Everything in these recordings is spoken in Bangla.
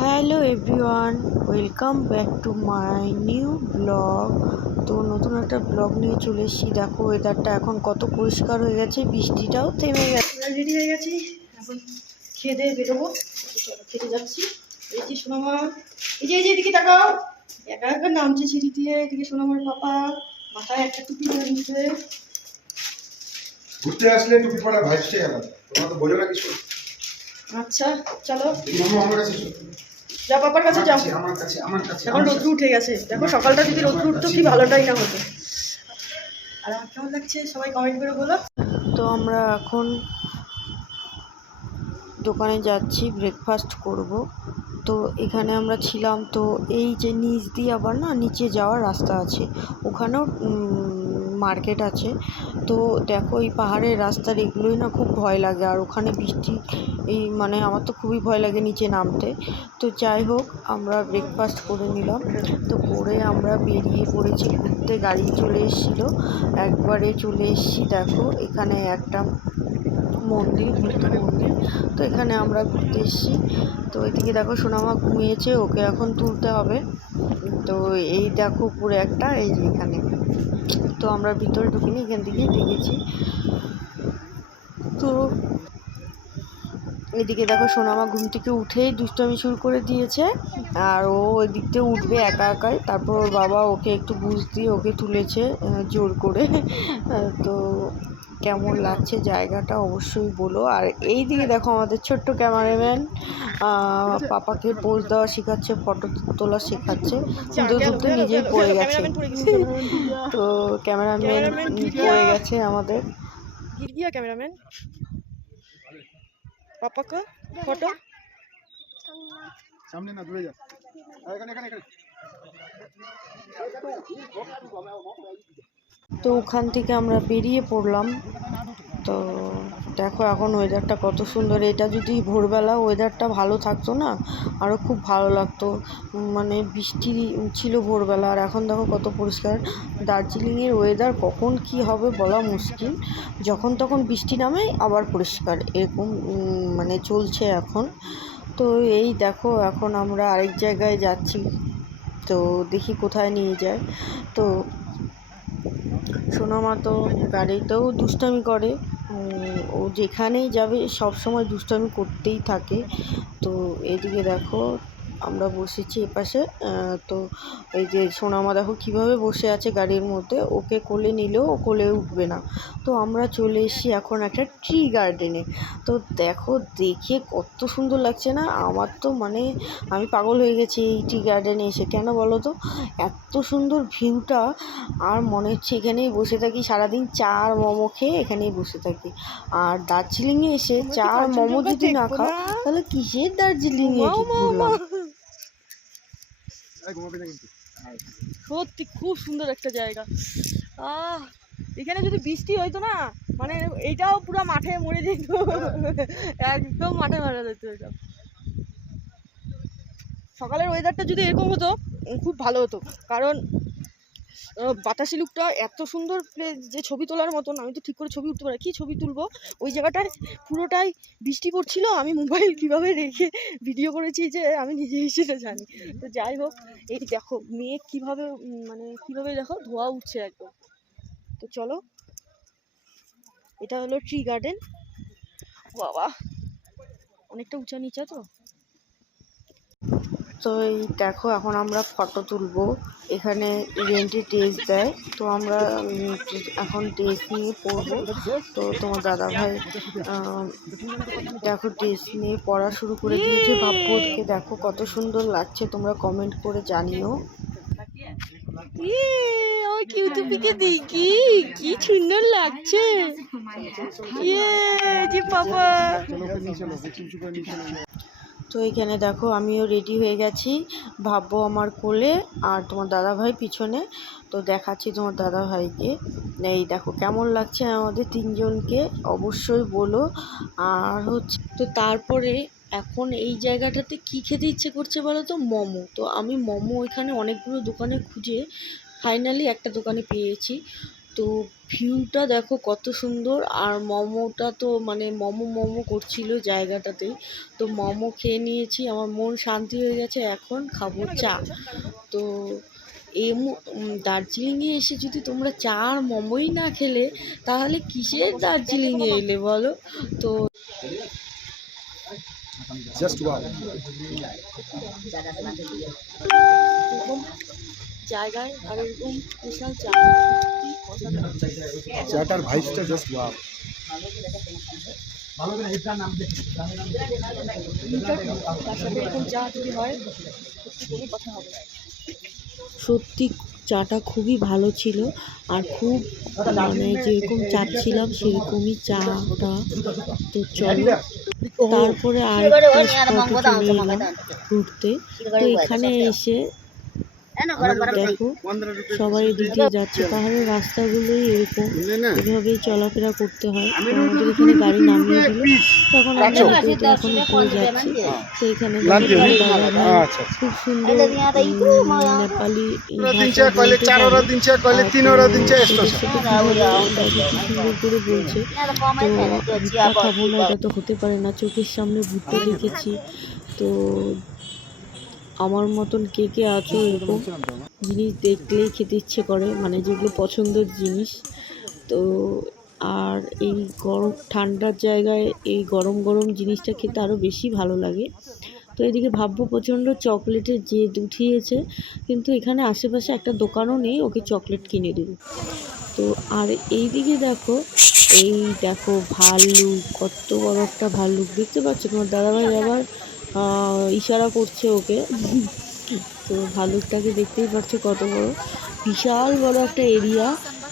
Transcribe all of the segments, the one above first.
Hello everyone welcome back to my new blog তো নতুন একটা ব্লগ নিয়ে চলে এসেছি। দেখো ওয়েদারটা এখন কত পরিষ্কার হয়ে গেছে বৃষ্টিটাও থেমে গেছে। রেডি হয়ে গেছি। এখন খেয়ে দিয়ে বেরোবো। খেতে যাচ্ছি। এই যে সোনামার এই যে এই যে এদিকে তাকাও। একা একা নামছে সিঁড়ি দিয়ে। এদিকে সোনামার পাপা মাথায় একটা টুপি ধরে নিচ্ছে। ঘুরতে আসলে টুপি পরা ভাসছে তোমরা তো বোঝো না কিছু। আচ্ছা চলো। আমার কাছে এসো। যা পাপার কাছে যাও। আমার কাছে আমার কাছে এখন রোদ্রু উঠে গেছে। দেখো সকালটা যদি রোদ্রু উঠতো কি ভালোটাই না হতো। আর আমার কেমন লাগছে? সবাই কমেন্ট করে বলো। তো আমরা এখন দোকানে যাচ্ছি ব্রেকফাস্ট করব। তো এখানে আমরা ছিলাম তো এই যে নিচ দিয়ে আবার না নিচে যাওয়ার রাস্তা আছে। ওখানেও মার্কেট আছে। তো দেখো, এই পাহাড়ের রাস্তার এগুলোই না খুব ভয় লাগে। আর ওখানে বৃষ্টি, এই মানে আমার তো খুবই ভয় লাগে নিচে নামতে। তো যাই হোক, আমরা ব্রেকফাস্ট করে নিলাম। তো করে আমরা বেরিয়ে পড়েছি, ঘুরতে গাড়ি চলে এসেছিল। একবারে চলে এসেছি, দেখো, এখানে একটা মন্দির বুদ্ধ মন্দির। তো এখানে আমরা ঘুরতে এসেছি। তো এদিকে দেখো, সোনামা ঘুমিয়েছে, ওকে এখন তুলতে হবে। তো এই দেখো উপরে একটা, এই যে এখানে। তো আমরা ভিতরে ঢুকিনি এখান থেকে দেখেছি তো এদিকে দেখো সোনামা ঘুম থেকে উঠেই দুষ্টামি শুরু করে দিয়েছে আর ও ওই দিক থেকে উঠবে একা একাই। তারপর ওর বাবা ওকে একটু বুঝ দিয়ে ওকে তুলেছে জোর করে। তো কেমন লাগছে জায়গাটা অবশ্যই বলো। আর এই দিকে দেখো আমাদের ছোট্ট ক্যামেরাম্যান পাপাকে পোজ দেওয়া শেখাচ্ছে ফটো তোলা শেখাচ্ছে। দুটো নিজেই পড়ে গেছে। তো ক্যামেরাম্যান পড়ে ইয়ে গেছে আমাদের। গিয়া ক্যামেরাম্যান। পাপাকে ফটো। সামনে না দূরে যা। এখানে এখানে এখানে। তো ওখান থেকে আমরা বেরিয়ে পড়লাম। তো দেখো এখন ওয়েদারটা কত সুন্দর। এটা যদি ভোরবেলা ওয়েদারটা ভালো থাকতো না আরও খুব ভালো লাগতো। মানে বৃষ্টি ছিল ভোরবেলা। আর এখন দেখো কত পরিষ্কার। দার্জিলিংয়ের ওয়েদার কখন কি হবে বলা মুশকিল। যখন তখন বৃষ্টি নামে আবার পরিষ্কার। এরকম মানে চলছে এখন। তো এই দেখো এখন আমরা আরেক জায়গায় যাচ্ছি। তো দেখি কোথায় নিয়ে যায়। তো সোনামা তো গাড়িতেও দুষ্টামি করে। ও যেখানেই যাবে সব সময় দুষ্টামি করতেই থাকে। তো এদিকে দেখো আমরা বসেছি এপাশে তো এই যে সোনামা দেখো কীভাবে বসে আছে গাড়ির মধ্যে ওকে কোলে নিলেও ও কোলে উঠবে না। তো আমরা চলে এসেছি এখন একটা ট্রি গার্ডেনে। তো দেখো দেখে কত সুন্দর লাগছে না? আমার তো মানে আমি পাগল হয়ে গেছি এই টি গার্ডেনে এসে কেন বলো তো? এত সুন্দর ভিউটা আর মনে হচ্ছে এখানেই বসে থাকি সারাদিন চা আর মোমো খেয়ে এখানেই বসে থাকি। আর দার্জিলিংয়ে এসে চা আর মোমো যদি না খাও তাহলে কিসের দার্জিলিংয়ে ঘুরলাম? সত্যি খুব সুন্দর একটা জায়গা। আহ, এখানে যদি বৃষ্টি হইতো না মানে এইটাও পুরো মাঠে মরে যেত। একদম মাঠে মারা যেত এটা সকালের ওয়েদারটা যদি এরকম হতো, খুব ভালো হতো। কারণ বাতাসি লুকটা এত সুন্দর যে ছবি তোলার মতন, আমি তো ঠিক করে ছবি উঠতে পারি কি ছবি তুলবো? ওই জায়গাটায় পুরোটাই বৃষ্টি পড়ছিল, আমি মোবাইল কীভাবে রেখে ভিডিও করেছি যে আমি নিজেই সেটা জানি। তো যাই হোক, এই দেখো মেয়ে কীভাবে মানে কীভাবে দেখো, ধোয়া উঠছে একদম। তো চলো, এটা হলো ট্রি গার্ডেন বাবা, অনেকটা উঁচা নিচা তো? তো এই দেখো এখন আমরা ফটো তুলবো এখানে রেন্টে টেস্ট দেয় তো আমরা এখন টেস্ট নিয়ে পড়ব তো তোমার দাদাভাই দেখো টেস্ট নিয়ে পড়া শুরু করে দিয়েছে ভাববোধকে দেখো কত সুন্দর লাগছে তোমরা কমেন্ট করে জানিও ইয়ে দেখি কি সুন্দর লাগছে ইয়ে যে বাবা তো এখানে দেখো আমিও রেডি হয়ে গেছি। ভাববো আমার কোলে আর তোমার দাদা ভাই পিছনে। তো দেখাচ্ছি তোমার দাদা ভাইকে এই দেখো কেমন লাগছে আমাদের তিনজনকে, অবশ্যই বলো। আর হচ্ছে তো তারপরে এখন এই জায়গাটাতে কি খেতে ইচ্ছে করছে বলো তো? মোমো। তো আমি মোমো এখানে অনেকগুলো দোকানে খুঁজে ফাইনালি একটা দোকানে পেয়েছি। তো ভিউটা দেখো কত সুন্দর। আর মোমোটা তো মানে মোমো মোমো করছিল জায়গাটাতেই। তো মোমো খেয়ে নিয়েছি, আমার মন শান্তি হয়ে গেছে, এখন খাব চা। তো এম দার্জিলিংয়ে এসে যদি তোমরা চা আর মোমোই না খেলে, তাহলে কিসের দার্জিলিংয়ে এলে বলো? তো জাস্ট জায়গায় আর এরকম স্পেশাল চা সত্যি চাটার ভাইসটা জাস্ট ওয়াও তার সাথে এরকম চা যদি হয় সত্যি কোনো কথা হবে সত্যি চাটা খুবই ভালো ছিল আর খুব মানে যেরকম চাচ্ছিলাম সেরকমই চাটা তো চলো। তারপরে এলাম ঘুরতে। তো এখানে এসে দেখো সবাই দিকে যাচ্ছে। পাহাড়ের রাস্তাগুলোই এরকম এভাবেই চলাফেরা করতে হয় আমাদের এখানে গাড়ি নামিয়ে দিল তখন আমরা হেঁটে এখন উপরে যাচ্ছি। তো এখানে আচ্ছা খুব সুন্দর নেপালি সুন্দর করে বলছে। তো ভুট্টা খাব না এটা তো হতে পারে না চোখের সামনে ভুট্টা দেখেছি। তো আমার মতন কে কে আছো এরকম জিনিস দেখলেই খেতে ইচ্ছে করে মানে যেগুলো পছন্দের জিনিস। তো আর এই গরম, ঠান্ডার জায়গায় এই গরম গরম জিনিসটা খেতে আরও বেশি ভালো লাগে। তো এদিকে ভাববো প্রচণ্ড চকলেটের জেদ উঠিয়েছে, কিন্তু এখানে আশেপাশে একটা দোকানও নেই, ওকে চকলেট কিনে দেবো। তো আর এইদিকে দেখো, এই দেখো ভাল্লুক, কত বড় একটা ভাল্লুক। দেখতে পাচ্ছ তোমার দাদাভাই আবার ইশারা করছে ওকে। তো ভাল্লুকটাকে দেখতেই পাচ্ছ কত বড়। বিশাল বড় একটা এরিয়া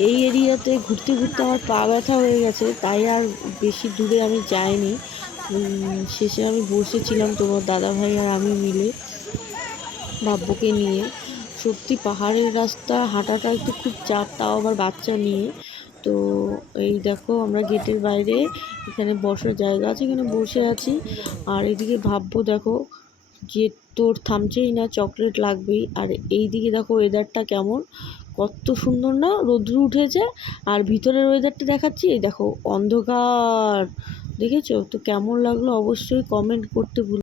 এই এরিয়াতে ঘুরতে ঘুরতে আমার পা ব্যথা হয়ে গেছে, তাই আর বেশি দূরে আমি যাইনি। শেষে আমি বসেছিলাম তোমার দাদা ভাই আর আমি মিলে বাব্বুকে নিয়ে। সত্যি পাহাড়ের রাস্তা, হাঁটাটা একটু খুব চাপ, তাও আবার বাচ্চা নিয়ে। তো এই দেখো আমরা গেটের বাইরে এখানে বসার জায়গা আছে, এখানে বসে আছি। আর এদিকে ভাববো দেখো যে তোর থামছেই না, চকলেট লাগবেই। আর এই দিকে দেখো ওয়েদারটা কেমন, কত সুন্দর না, রোদ্রু উঠেছে। আর ভিতরের ওয়েদারটা দেখাচ্ছি, এই দেখো অন্ধকার, দেখেছ? তো কেমন লাগল অবশ্যই কমেন্ট করতে ভুল